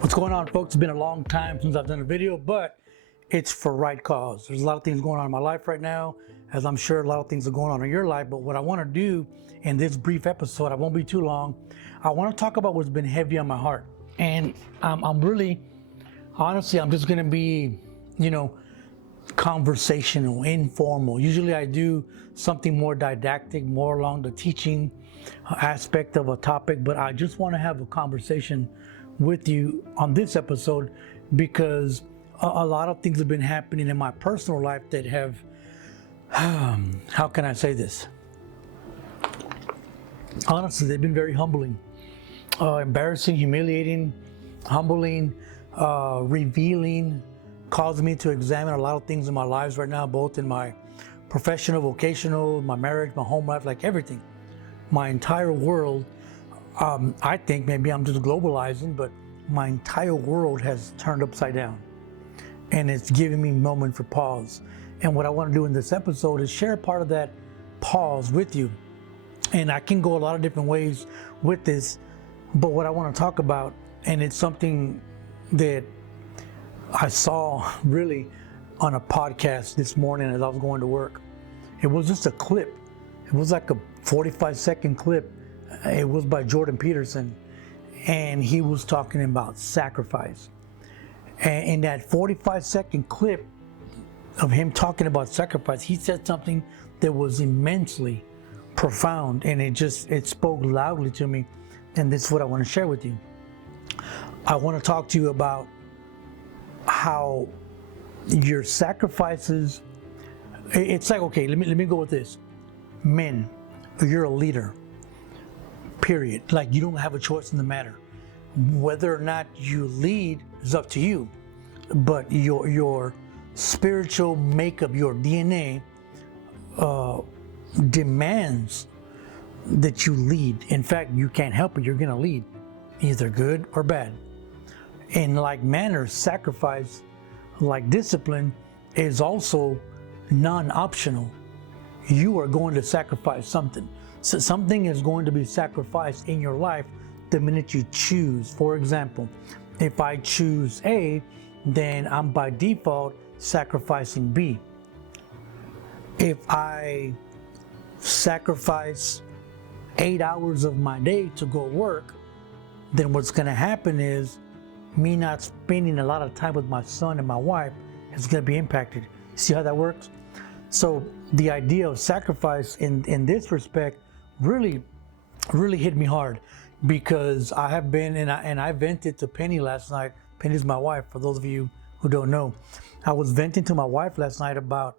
What's going on, folks? It's been a long time since I've done a video, but it's for right cause. There's a lot of things going on in my life right now, as I'm sure a lot of things are going on in your life. But what I want to do in this brief episode, I won't be too long, I want to talk about what's been heavy on my heart. And I'm really, honestly, I'm just going to be, conversational, informal. Usually I do something more didactic, more along the teaching aspect of a topic, but I just want to have a conversation with you on this episode because a lot of things have been happening in my personal life that have, how can I say this? Honestly, they've been very humbling, embarrassing, humiliating, humbling, revealing, caused me to examine a lot of things in my lives right now, both in my professional, vocational, my marriage, my home life, like everything. My entire world, I think maybe I'm just globalizing, but my entire world has turned upside down. And it's giving me a moment for pause. And what I want to do in this episode is share part of that pause with you. And I can go a lot of different ways with this, but what I want to talk about, and it's something that I saw really on a podcast this morning as I was going to work. It was just a clip. It was like a 45-second clip. It was by Jordan Peterson, and he was talking about sacrifice. And in that 45-second clip of him talking about sacrifice, he said something that was immensely profound, and it spoke loudly to me. And this is what I want to share with you. I want to talk to you about how your sacrifices, it's like, okay, let me go with this. Men, you're a leader, period. Like, you don't have a choice in the matter. Whether or not you lead is up to you, but your spiritual makeup, your DNA demands that you lead. In fact, you can't help it, you're gonna lead, either good or bad. In like manner, sacrifice, like discipline, is also non-optional. You are going to sacrifice something. So something is going to be sacrificed in your life the minute you choose. For example, if I choose A, then I'm by default sacrificing B. If I sacrifice 8 hours of my day to go work, then what's going to happen is me not spending a lot of time with my son and my wife is going to be impacted. See how that works? So the idea of sacrifice in this respect really hit me hard, because I have been, and I vented to Penny last night. Penny's my wife, for those of you who don't know. I was venting to my wife last night about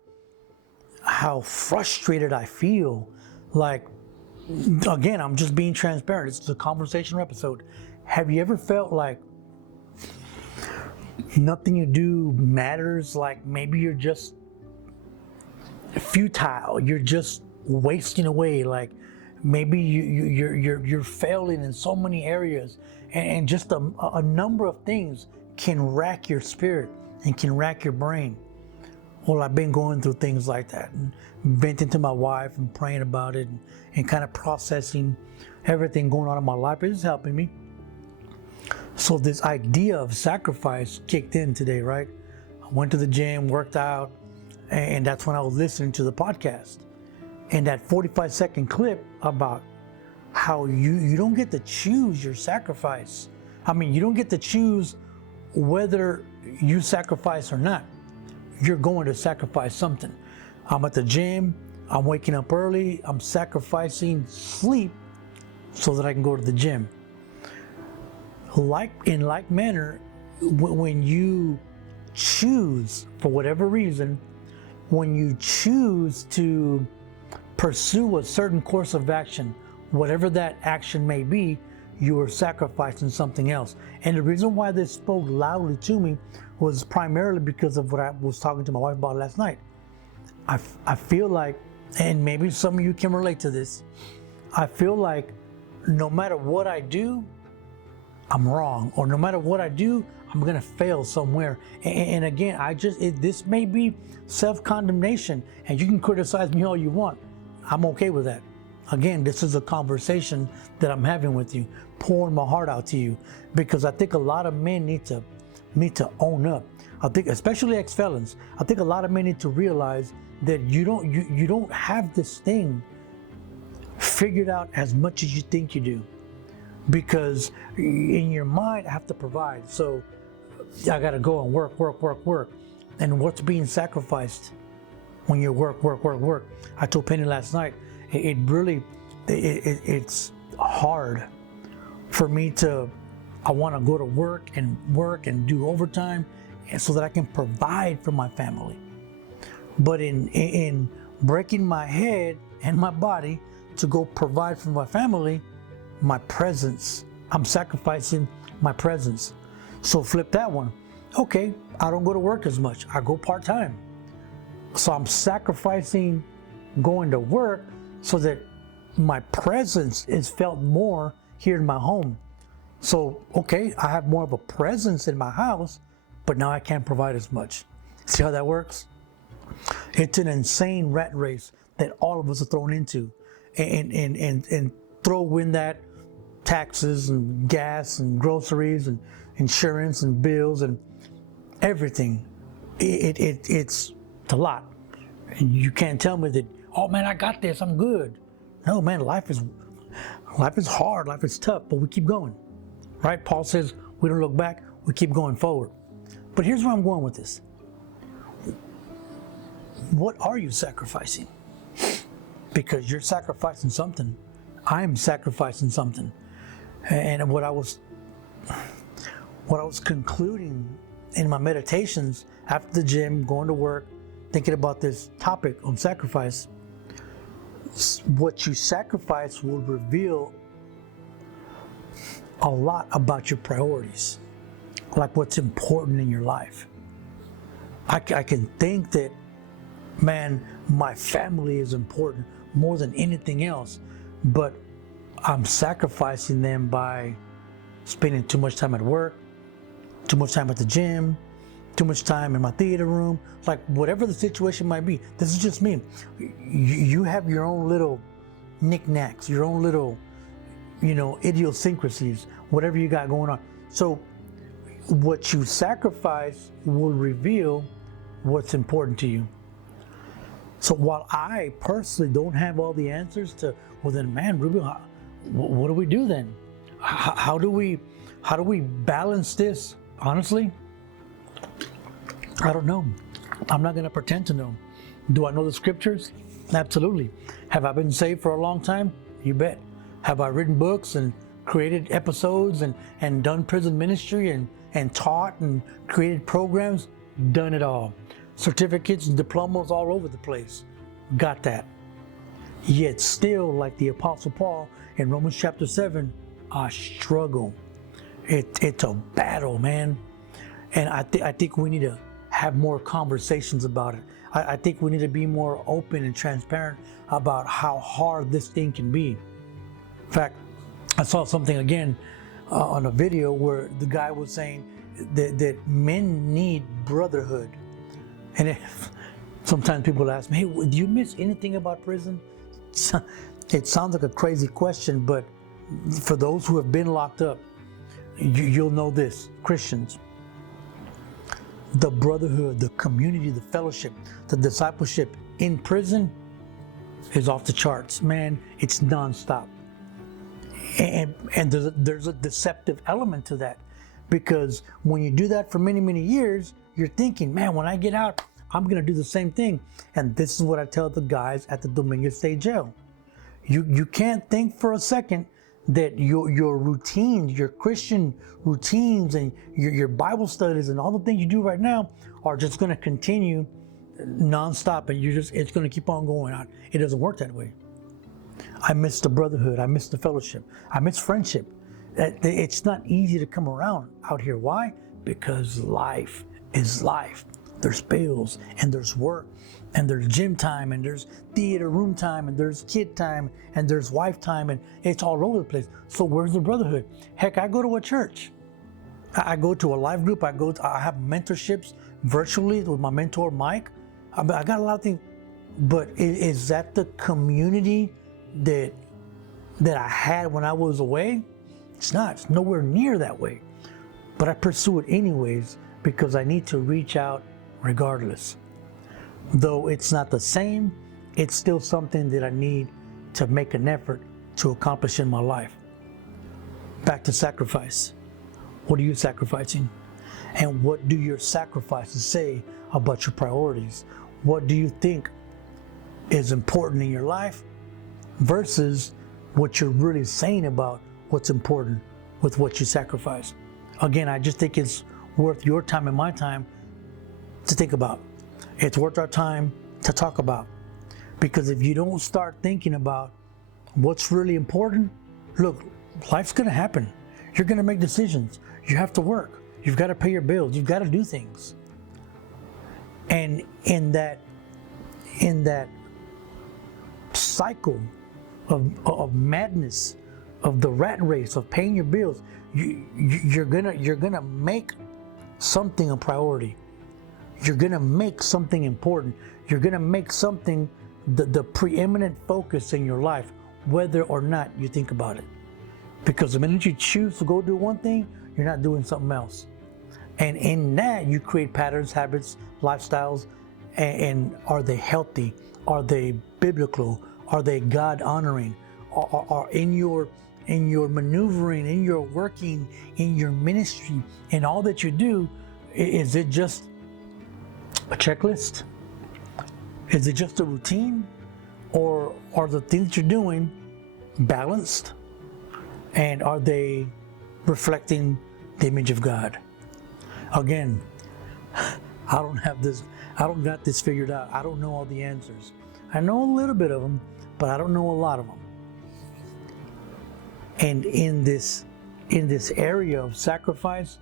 how frustrated I feel. Like, again, I'm just being transparent. It's a conversational episode. Have you ever felt like nothing you do matters? Like maybe you're just futile, you're just wasting away. Like maybe you're failing in so many areas, and just a number of things can rack your spirit and can rack your brain. Well, I've been going through things like that, and venting to my wife and praying about it, and kind of processing everything going on in my life. It's helping me. So this idea of sacrifice kicked in today, right? I went to the gym, worked out, and that's when I was listening to the podcast. And that 45-second clip about how you don't get to choose your sacrifice. I mean, you don't get to choose whether you sacrifice or not. You're going to sacrifice something. I'm at the gym, I'm waking up early, I'm sacrificing sleep so that I can go to the gym. In like manner, when you choose, for whatever reason, when you choose to pursue a certain course of action, whatever that action may be, you are sacrificing something else. And the reason why this spoke loudly to me was primarily because of what I was talking to my wife about last night. I feel like, and maybe some of you can relate to this, I feel like no matter what I do, I'm wrong, or no matter what I do, I'm gonna fail somewhere. And again, this may be self-condemnation, and you can criticize me all you want. I'm okay with that. Again, this is a conversation that I'm having with you, pouring my heart out to you, because I think a lot of men need to own up. I think, especially ex-felons, I think a lot of men need to realize that you don't have this thing figured out as much as you think you do, because in your mind I have to provide, so I got to go and work, and what's being sacrificed when you work. I told Penny last night, it's hard for me I want to go to work and do overtime, and so that I can provide for my family. But in breaking my head and my body to go provide for my family, my presence, I'm sacrificing my presence. So flip that one. Okay, I don't go to work as much. I go part-time. So I'm sacrificing going to work so that my presence is felt more here in my home. So, okay, I have more of a presence in my house, but now I can't provide as much. See how that works? It's an insane rat race that all of us are thrown into, and throw in that taxes and gas and groceries and insurance and bills and everything. It's a lot. And you can't tell me that, oh man, I got this, I'm good. No, man, life is hard, life is tough, but we keep going, right? Paul says we don't look back, we keep going forward. But here's where I'm going with this. What are you sacrificing? Because you're sacrificing something. I'm sacrificing something. And what I was concluding in my meditations after the gym, going to work, thinking about this topic on sacrifice, what you sacrifice will reveal a lot about your priorities, like what's important in your life. I can think that, man, my family is important more than anything else, but I'm sacrificing them by spending too much time at work, too much time at the gym, too much time in my theater room, like whatever the situation might be. This is just me. You have your own little knickknacks, your own little, idiosyncrasies, whatever you got going on. So what you sacrifice will reveal what's important to you. So while I personally don't have all the answers to, well then, man, Ruben, what do we do then? How do we balance this? Honestly, I don't know. I'm not going to pretend to know. Do I know the scriptures? Absolutely. Have I been saved for a long time? You bet. Have I written books and created episodes and done prison ministry and taught and created programs? Done it all. Certificates and diplomas all over the place. Got that. Yet still, like the Apostle Paul in Romans chapter 7, I struggle. It's a battle, man. And I think we need to have more conversations about it. I think we need to be more open and transparent about how hard this thing can be. In fact, I saw something again on a video where the guy was saying that men need brotherhood. And sometimes people ask me, hey, do you miss anything about prison? It sounds like a crazy question, but for those who have been locked up, you'll know this, Christians. The brotherhood, the community, the fellowship, the discipleship in prison is off the charts. Man, it's nonstop. And there's a deceptive element to that, because when you do that for many, many years, you're thinking, man, when I get out, I'm going to do the same thing. And this is what I tell the guys at the Dominguez State Jail. You can't think for a second that your routines, your Christian routines and your Bible studies and all the things you do right now are just going to continue nonstop, and it's going to keep on going on. It doesn't work that way. I miss the brotherhood. I miss the fellowship. I miss friendship. It's not easy to come around out here. Why? Because life is life. There's bills, and there's work, and there's gym time, and there's theater room time, and there's kid time, and there's wife time, and it's all over the place. So where's the brotherhood? Heck, I go to a church. I go to a live group. I have mentorships virtually with my mentor, Mike. I got a lot of things, but is that the community that that I had when I was away, it's not. It's nowhere near that way. But I pursue it anyways because I need to reach out regardless. Though it's not the same, it's still something that I need to make an effort to accomplish in my life. Back to sacrifice. What are you sacrificing? And what do your sacrifices say about your priorities? What do you think is important in your life versus what you're really saying about what's important with what you sacrifice? Again, I just think it's worth your time and my time to think about. It's worth our time to talk about. Because if you don't start thinking about what's really important, look, life's gonna happen. You're gonna make decisions. You have to work. You've got to pay your bills. You've got to do things. And in that cycle of madness, of the rat race, of paying your bills, you're gonna make something a priority. You're gonna make something important. You're gonna make something the preeminent focus in your life, whether or not you think about it. Because the minute you choose to go do one thing, you're not doing something else. And in that, you create patterns, habits, lifestyles, and are they healthy? Are they biblical? Are they God-honoring? Are in your maneuvering, in your working, in your ministry, in all that you do, is it just a checklist? Is it just a routine? Or are the things you're doing balanced? And are they reflecting the image of God? Again, I don't got this figured out. I don't know all the answers. I know a little bit of them, but I don't know a lot of them. And in this area of sacrifice,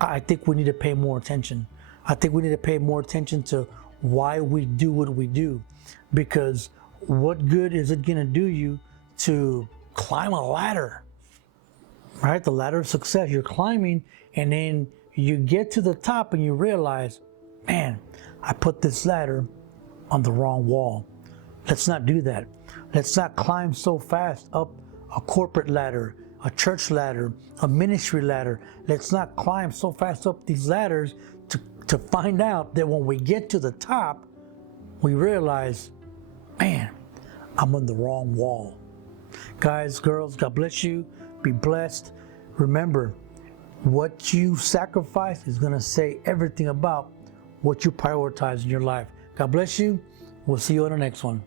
I think we need to pay more attention. I think we need to pay more attention to why we do what we do. Because what good is it gonna do you to climb a ladder? Right? The ladder of success. You're climbing, and then you get to the top and you realize, man, I put this ladder on the wrong wall. Let's not do that. Let's not climb so fast up a corporate ladder, a church ladder, a ministry ladder. Let's not climb so fast up these ladders to find out that when we get to the top, we realize, man, I'm on the wrong wall. Guys, girls, God bless you. Be blessed. Remember, what you sacrifice is going to say everything about what you prioritize in your life. God bless you. We'll see you on the next one.